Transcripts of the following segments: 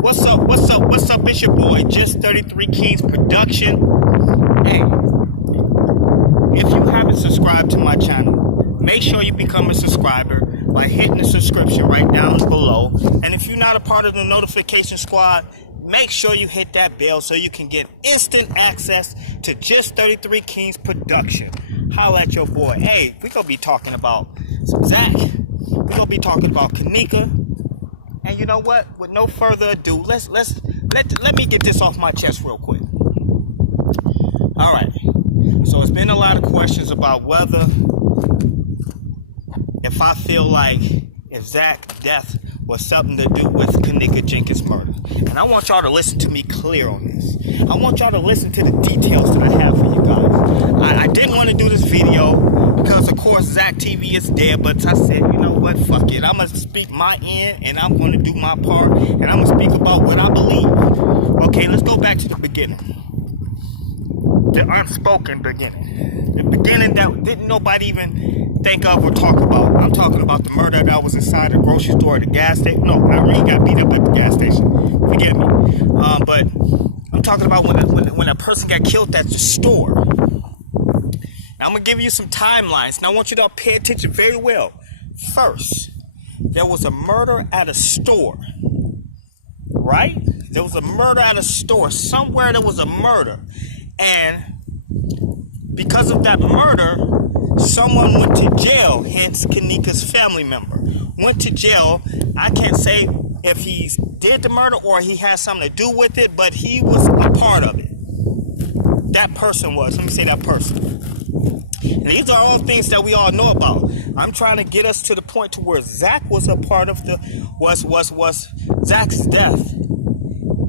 What's up? What's up? What's up? It's your boy, Just 33 Keys Production. Hey, if you haven't subscribed to my channel, make sure you become a subscriber by hitting the subscription right down below. And if you're not a part of the notification squad, make sure you hit that bell so you can get instant access to Just 33 Keys Production. Holla at your boy. Hey, we're going to be talking about some Zach. We're going to be talking about Kenneka. And you know what? With no further ado, let me get this off my chest real quick. All right. So it's been a lot of questions about whether, if I feel like if Zach's death was something to do with Kenneka Jenkins' murder. And I want y'all to listen to me clear on this. I want y'all to listen to the details that I have for you guys. I didn't want to do this video because, of course, ZackTv is dead, but I said, you know what, fuck it. I'm going to speak my end, and I'm going to do my part, and I'm going to speak about what I believe. Okay, let's go back to the beginning. The unspoken beginning. The beginning that didn't nobody even think of or talk about. I'm talking about the murder that was inside the grocery store at the gas station. No, I really got beat up at the gas station. Forget me. But I'm talking about when a person got killed at the store. Now, I'm going to give you some timelines, and I want you to pay attention very well. First, there was a murder at a store. Right? There was a murder at a store. Somewhere there was a murder. And because of that murder, someone went to jail, hence Kenneka's family member. Went to jail. I can't say if he did the murder or he had something to do with it, but he was a part of it. That person was. Let me say that person. And these are all things that we all know about. I'm trying to get us to the point to where Zach was a part of Zach's death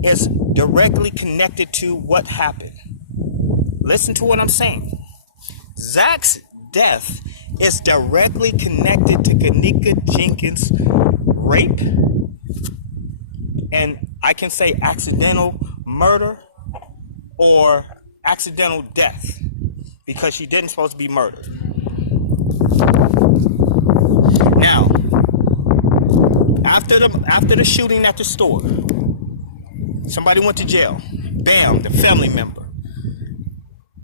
is directly connected to what happened. Listen to what I'm saying. Zach's death is directly connected to Kenneka Jenkins' rape, and I can say accidental murder or accidental death because she didn't supposed to be murdered. Now, after the shooting at the store, somebody went to jail. Bam, the family member.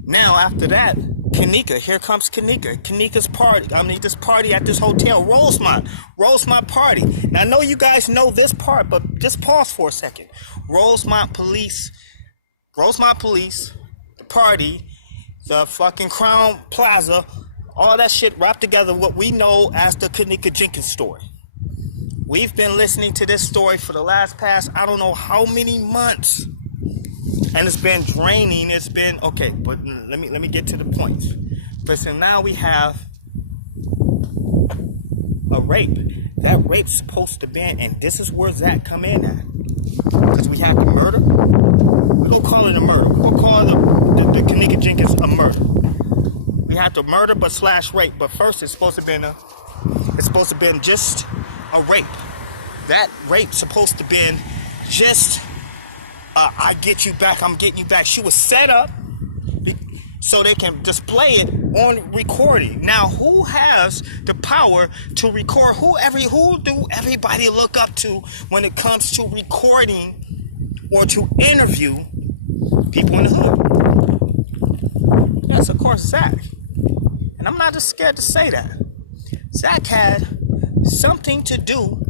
Now, after that, Kenneka, here comes Kenneka. Kenneka's party. This party at this hotel, Rosemont party. Now, I know you guys know this part, but just pause for a second. Rosemont police, the party, the fucking Crown Plaza, all that shit wrapped together, what we know as the Kenneka Jenkins story. We've been listening to this story for the past, I don't know how many months. And it's been draining. It's been okay, but let me get to the points. Listen, now we have a rape. That rape's supposed to be, and this is where Zach come in at. Because we have the murder. We're gonna call it a murder. We're gonna call the Kenneka Jenkins a murder. We have the murder but / rape. But first it's supposed to be just a rape. That rape's supposed to be just I get you back, I'm getting you back. She was set up so they can display it on recording. Now, who has the power to record? Who do everybody look up to when it comes to recording or to interview people in the hood? Yes, of course, Zach. And I'm not just scared to say that. Zach had something to do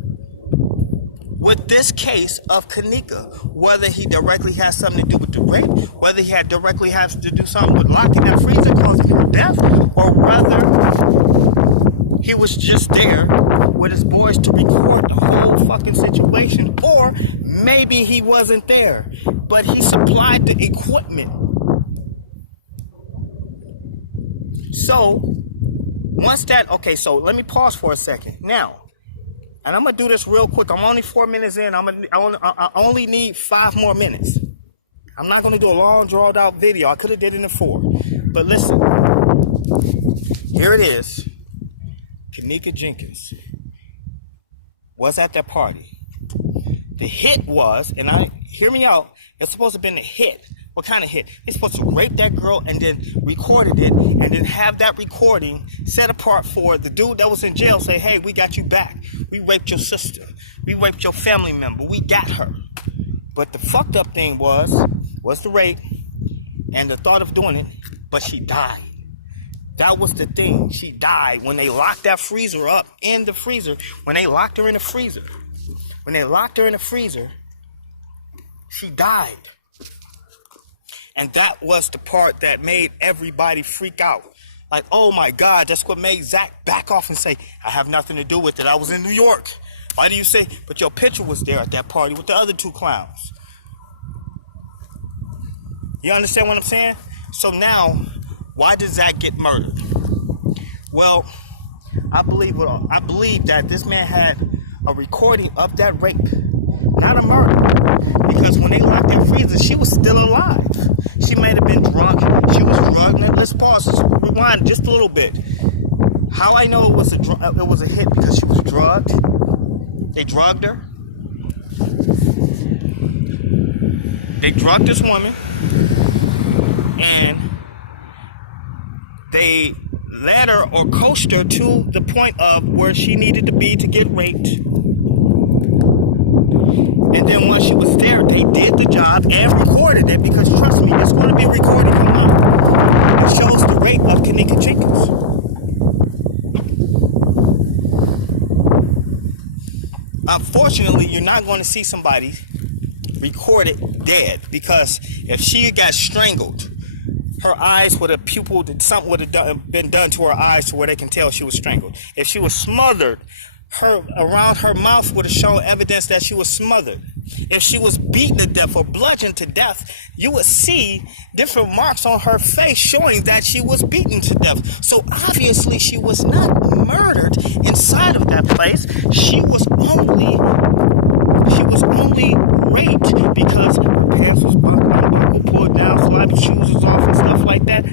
with this case of Kenneka, whether he directly has something to do with the rape, whether he had directly has to do something with locking that freezer causing her death, or whether he was just there with his boys to record the whole fucking situation, or maybe he wasn't there, but he supplied the equipment. So, so let me pause for a second. Now, and I'm going to do this real quick. I'm only 4 minutes in. I only need 5 more minutes. I'm not going to do a long, drawn out video. I could have did it in 4. But listen. Here it is. Kenneka Jenkins was at that party. The hit was, and hear me out, it's supposed to have been a hit. What kind of hit? They're supposed to rape that girl and then recorded it and then have that recording set apart for the dude that was in jail. Say, hey, we got you back. We raped your sister. We raped your family member. We got her. But the fucked up thing was the rape and the thought of doing it, but she died. That was the thing. She died when they locked that freezer up in the freezer. When they locked her in the freezer. She died. And that was the part that made everybody freak out. Like, oh my God, that's what made Zach back off and say, I have nothing to do with it. I was in New York. Why do you say? But your picture was there at that party with the other two clowns. You understand what I'm saying? So now, why did Zach get murdered? Well, I believe that this man had a recording of that rape, not a murder. Because when they locked that freezer, she was still alive. She might have been drunk. She was drugged. Now, let's pause. Rewind just a little bit. How I know it was a hit because she was drugged. They drugged her. They drugged this woman. And they led her or coached her to the point of where she needed to be to get raped. And then once she was there, they did the job and recorded it, because trust me, there's going to be a recording come up. It shows the rape of Kenneka Jenkins. Unfortunately, you're not going to see somebody recorded dead, because if she got strangled, her eyes would have pupilled, something would have been done to her eyes to where they can tell she was strangled. If she was smothered, around her mouth would have shown evidence that she was smothered. If she was beaten to death or bludgeoned to death, you would see different marks on her face showing that she was beaten to death. So obviously she was not murdered inside of that place. She was only raped because her pants was buckled, pulled down, sloppy shoes was off and stuff like that.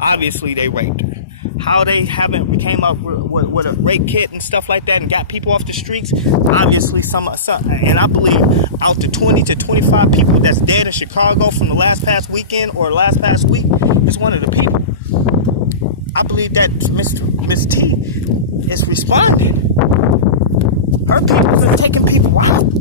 Obviously they raped her. How they came up with a rape kit and stuff like that and got people off the streets, obviously some, and I believe out the 20 to 25 people that's dead in Chicago from the last past weekend or last past week is one of the people. I believe that Miss T is responding. Her people are taking people out.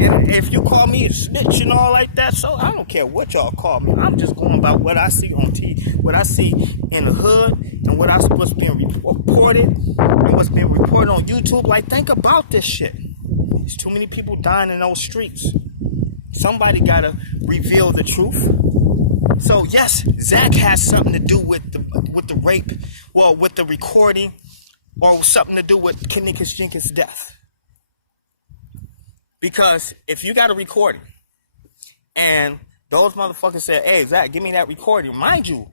And if you call me a snitch and all like that, so I don't care what y'all call me. I'm just going about what I see on TV, what I see in the hood, and what's being reported, and what's being reported on YouTube. Like, think about this shit. There's too many people dying in those streets. Somebody gotta reveal the truth. So yes, Zach has something to do with the rape, well, with the recording, or something to do with Kenneka Jenkins' death. Because if you got a recording and those motherfuckers said, hey, Zach, give me that recording. Mind you,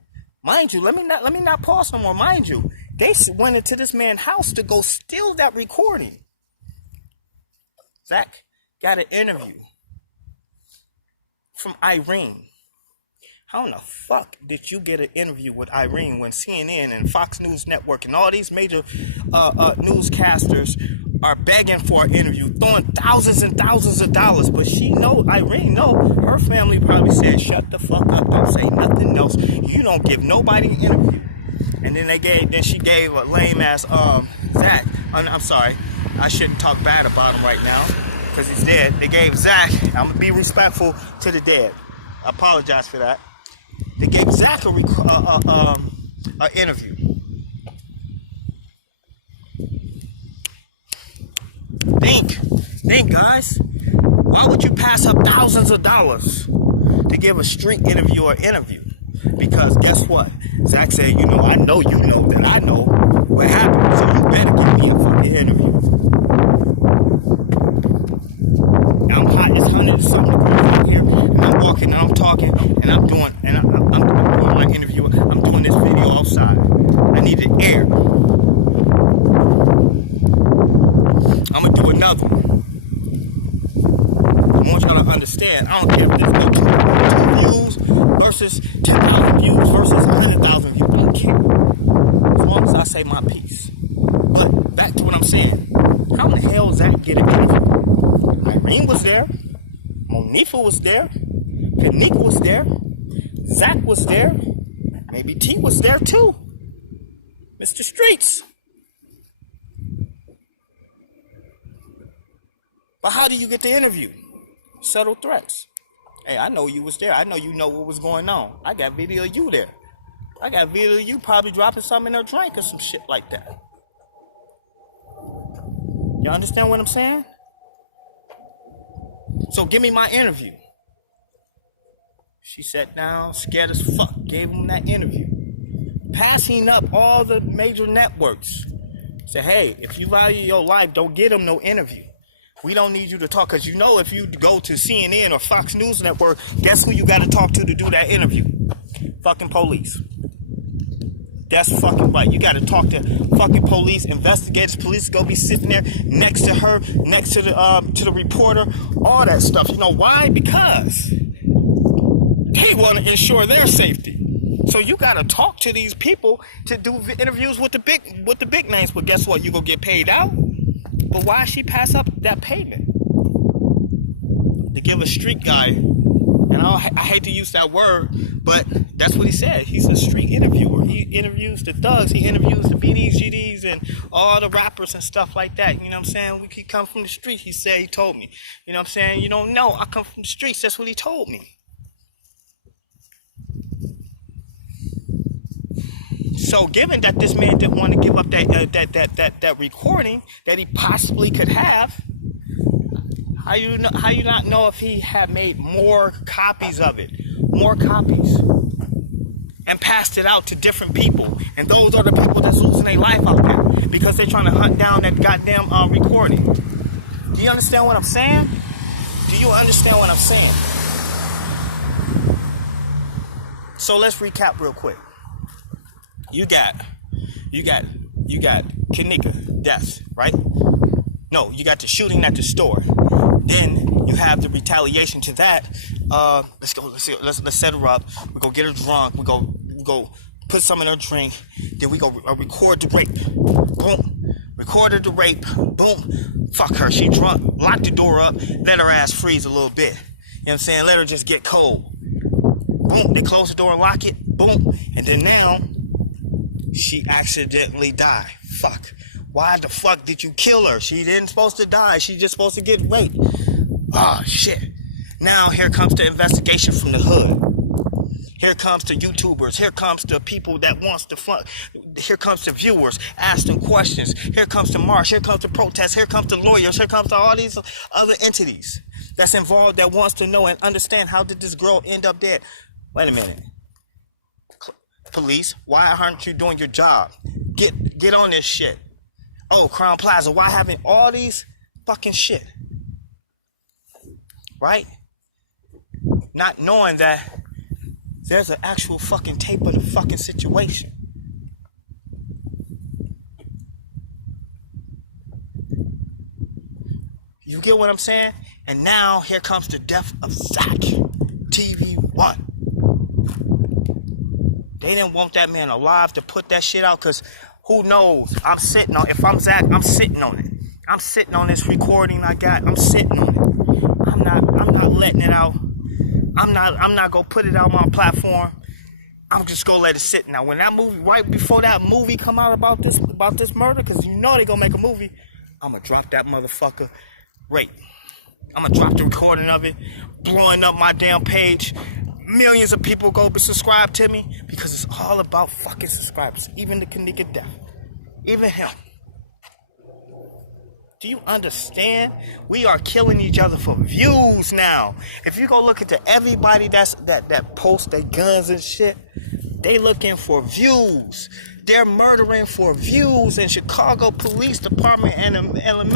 let me not pause no more. Mind you, they went into this man's house to go steal that recording. Zach got an interview from Irene. How in the fuck did you get an interview with Irene when CNN and Fox News Network and all these major newscasters are begging for an interview, throwing thousands and thousands of dollars? But Irene, her family probably said, shut the fuck up, don't say nothing else. You don't give nobody an interview. And then she gave a lame ass Zach. I'm sorry, I shouldn't talk bad about him right now because he's dead. They gave Zach, I'm gonna be respectful to the dead. I apologize for that. They gave Zach an interview. Think, guys. Why would you pass up thousands of dollars to give a street interviewer an interview? Because guess what? Zach said, I know you know that I know what happened, so you better give me a fucking interview. I'm hot, it's 100 and something degrees out here, and I'm walking, and I'm talking, and I'm doing my interview. I'm doing this video outside. I need the air. I'm gonna do another one. I want y'all to understand. I don't care if there's 2 views versus 10,000 views versus 100,000 views. I don't care. As long as I say my piece. But back to what I'm saying. How in the hell does Zach get an interview? Irene was there. Monifa was there. Kenneka was there. Zach was there. Maybe T was there too. Mr. Streets. But how do you get the interview? Subtle threats. Hey, I know you was there. I know you know what was going on. I got video of you there. I got video of you probably dropping something in her drink or some shit like that. You understand what I'm saying? So give me my interview. She sat down, scared as fuck, gave him that interview. Passing up all the major networks. Said, hey, if you value your life, don't get him no interview. We don't need you to talk, because you know if you go to CNN or Fox News Network, guess who you got to talk to do that interview? Fucking police. That's fucking right. You got to talk to fucking police, investigators. Police go be sitting there next to her, next to the reporter, all that stuff. You know why? Because they want to ensure their safety. So you got to talk to these people to do interviews with the big names. But guess what? You gonna get paid out. But why she pass up that payment? To give a street guy, and I hate to use that word, but that's what he said. He's a street interviewer. He interviews the thugs. He interviews the BDs, GDs, and all the rappers and stuff like that. You know what I'm saying? He come from the street. He said, he told me. You know what I'm saying? You don't know. I come from the streets. That's what he told me. So given that this man didn't want to give up that recording that he possibly could have, how you not know if he had made more copies of it, and passed it out to different people, and those are the people that's losing their life out there because they're trying to hunt down that goddamn recording. Do you understand what I'm saying? Do you understand what I'm saying? So let's recap real quick. You got kenneka death, right? No, you got the shooting at the store. Then you have the retaliation to that. Let's set her up. We go get her drunk. We go put some in her drink. Then we go record the rape. Boom. Recorded the rape. Boom. Fuck her. She drunk. Lock the door up. Let her ass freeze a little bit. You know what I'm saying? Let her just get cold. Boom. They close the door and lock it. Boom. And then now she accidentally died. Fuck. Why the fuck did you kill her? She didn't supposed to die. She's just supposed to get raped. Oh, shit. Now here comes the investigation from the hood. Here comes the YouTubers. Here comes the people that wants to fuck. Here comes the viewers. Ask them questions. Here comes the march. Here comes the protest. Here comes the lawyers. Here comes all these other entities that's involved that wants to know and understand how did this girl end up dead. Wait a minute. Police, why aren't you doing your job? Get on this shit. Oh, Crown Plaza, why having all these fucking shit? Right? Not knowing that there's an actual fucking tape of the fucking situation. You get what I'm saying? And now here comes the death of ZackTv 1. They didn't want that man alive to put that shit out, because who knows? I'm sitting on, if I'm Zack, I'm sitting on it. I'm sitting on this recording I got. I'm sitting on it. I'm not letting it out. I'm not gonna put it out on my platform. I'm just gonna let it sit now. When that movie, right before that movie come out about this murder, because you know they gonna make a movie, I'm gonna drop that motherfucker rape. I'm gonna drop the recording of it, blowing up my damn page. Millions of people go subscribe to me because it's all about fucking subscribers. Even the kenneka death. Even him. Do you understand? We are killing each other for views now. If you go look into everybody that posts their guns and shit, they looking for views. They're murdering for views. In Chicago Police Department and the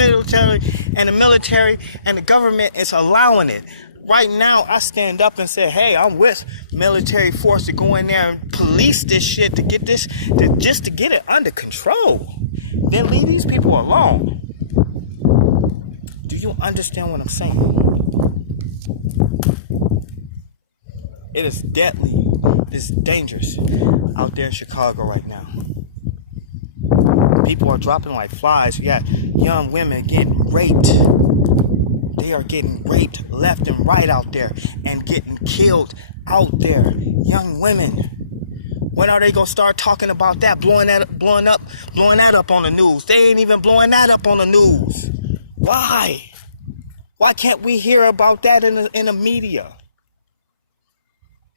military and the government is allowing it. Right now, I stand up and say, hey, I'm with military force to go in there and police this shit to get this, just to get it under control. Then leave these people alone. Do you understand what I'm saying? It is deadly. It is dangerous out there in Chicago right now. People are dropping like flies. You got young women getting raped. They are getting raped left and right out there and getting killed out there. Young women. When are they gonna start talking about that? Blowing that up on the news. They ain't even blowing that up on the news. Why? Why can't we hear about that in the media?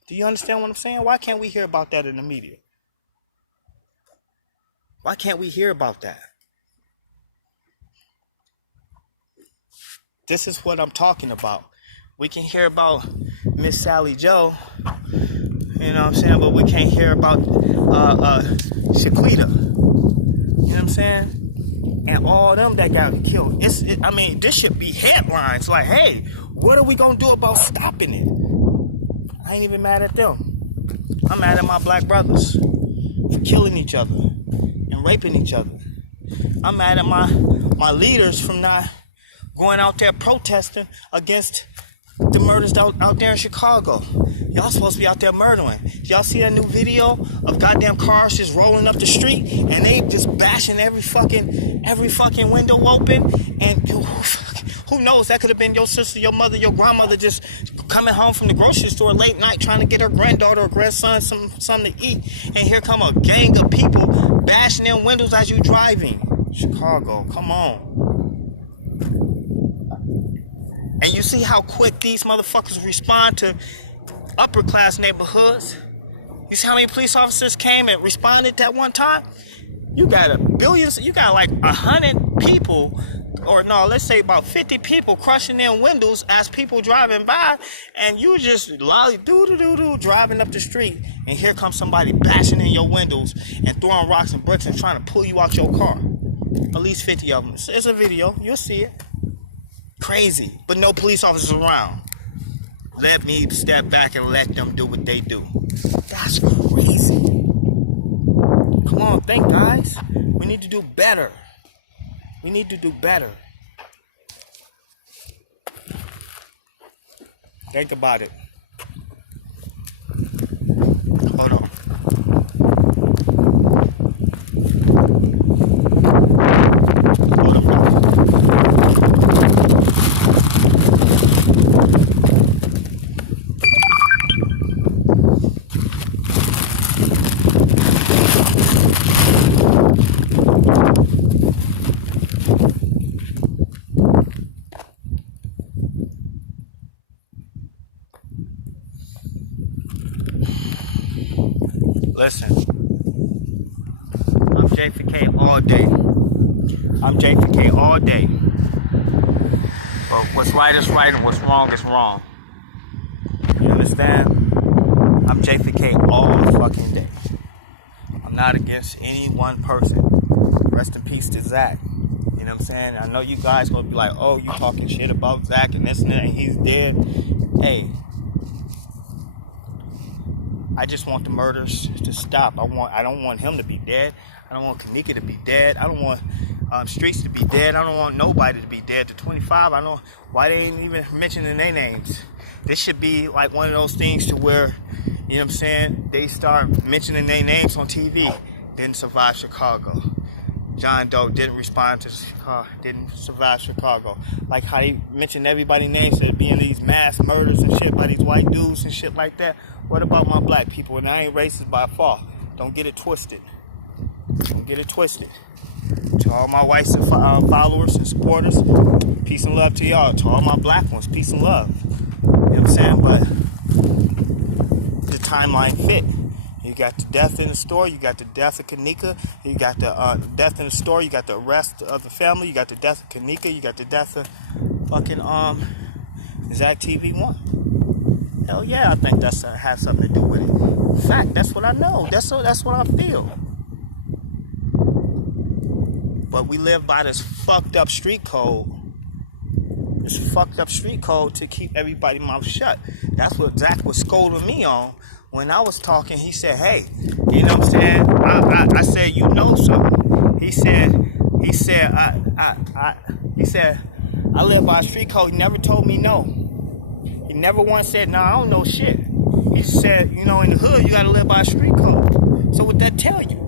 Do you understand what I'm saying? Why can't we hear about that in the media? Why can't we hear about that? This is what I'm talking about. We can hear about Miss Sally Joe, you know what I'm saying, but we can't hear about Shaquita. You know what I'm saying? And all them that got killed. I mean, this should be headlines like, hey, what are we gonna do about stopping it? I ain't even mad at them. I'm mad at my black brothers for killing each other and raping each other. I'm mad at my leaders from not going out there protesting against the murders out there in Chicago. Y'all supposed to be out there murdering. Y'all see that new video of goddamn cars just rolling up the street and they just bashing every fucking window open? And who knows? That could have been your sister, your mother, your grandmother just coming home from the grocery store late night trying to get her granddaughter or grandson something to eat. And here come a gang of people bashing in windows as you driving. Chicago, come on. And you see how quick these motherfuckers respond to upper class neighborhoods? You see how many police officers came and responded that one time? You got you got like 100 people, or no, let's say about 50 people crushing in windows as people driving by, and you just driving up the street, and here comes somebody bashing in your windows and throwing rocks and bricks and trying to pull you out your car. At least 50 of them. It's a video. You'll see it. Crazy. But no police officers around. Let me step back and let them do what they do. That's crazy. Come on, think, guys. We need to do better. We need to do better. Think about it. Hold on. Listen, I'm J4K all day. I'm J4K all day. But what's right is right and what's wrong is wrong. You understand? I'm J4K all fucking day. I'm not against any one person. Rest in peace to Zach. You know what I'm saying? I know you guys gonna be like, oh, you talking shit about Zach and this and that and he's dead. Hey. I just want the murders to stop. I don't want him to be dead. I don't want Kenneka to be dead. I don't want Streets to be dead. I don't want nobody to be dead. The 25, I don't. Why they ain't even mentioning their names? This should be like one of those things to where, you know what I'm saying, they start mentioning their names on TV. Didn't survive Chicago. John Doe didn't respond to Chicago. Didn't survive Chicago. Like how they mention everybody's names that being these mass murders and shit by these white dudes and shit like that. What about my black people? And I ain't racist by far. Don't get it twisted. Don't get it twisted. To all my white followers and supporters, peace and love to y'all. To all my black ones, peace and love. You know what I'm saying? But the timeline fit. You got the death in the store. You got the death of Kenneka. You got the death in the store. You got the arrest of the family. You got the death of Kenneka. You got the death of fucking ZackTv 1. Hell yeah, I think that's have something to do with it. In fact, that's what I know. That's what I feel. But we live by this fucked up street code. This fucked up street code to keep everybody's mouth shut. That's what Zach was scolding me on when I was talking. He said, hey, you know what I'm saying? I said, you know something. He said, I live by a street code. He never told me no. He never once said, no, I don't know shit. He said, you know, in the hood, you gotta live by a street code. So what that tell you?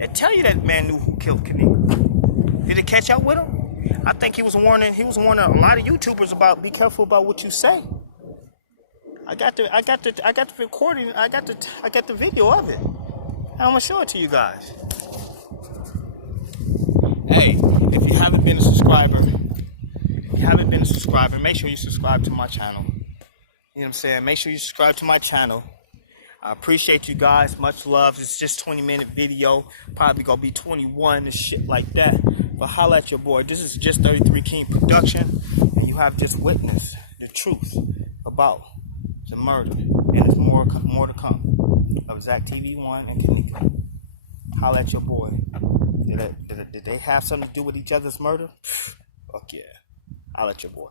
It tell you that man knew who killed Kenneka. Did it catch up with him? I think he was warning a lot of YouTubers about be careful about what you say. I got the recording. I got the video of it. I'm gonna show it to you guys. Hey, if you haven't been a subscriber, if you haven't been a subscriber, make sure you subscribe to my channel. You know what I'm saying? Make sure you subscribe to my channel. I appreciate you guys. Much love. It's just 20-minute video. Probably gonna be 21 and shit like that. But holla at your boy. This is just 33 King production, and you have just witnessed the truth about the murder, and there's more to come of ZackTv 1 and Kenneka. Holla at your boy. Did they have something to do with each other's murder? Fuck yeah. Holla at your boy.